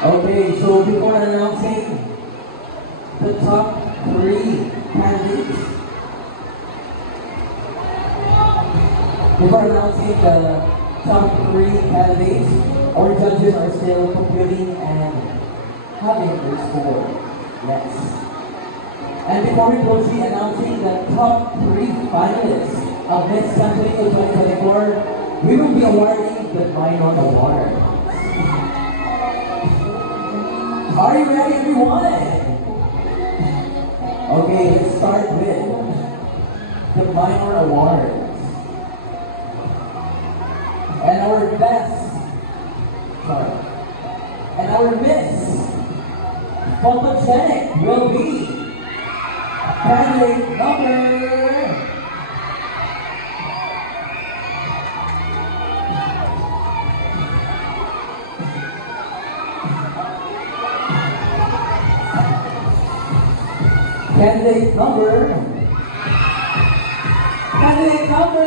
Okay, so before announcing the top three candidates, our judges are still computing and having their score. Yes. And before we proceed announcing the top three finalists of Miss Santorini 2024, we will be awarding the Minor Award. Are you ready, everyone? Okay, let's start with the Minor Awards. And our Miss Photogenic will be candidate number... Candidate number...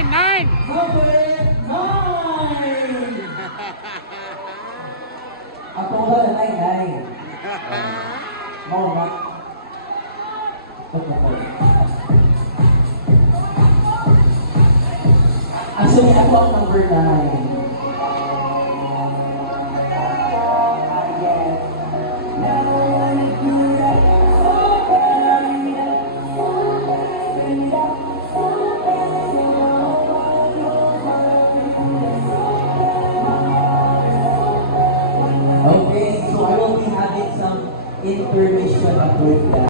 Nine. Number 9! Ako ba na 9? Oo ba? Actually, ako ang number 9. Okay, so I will be having some information about that.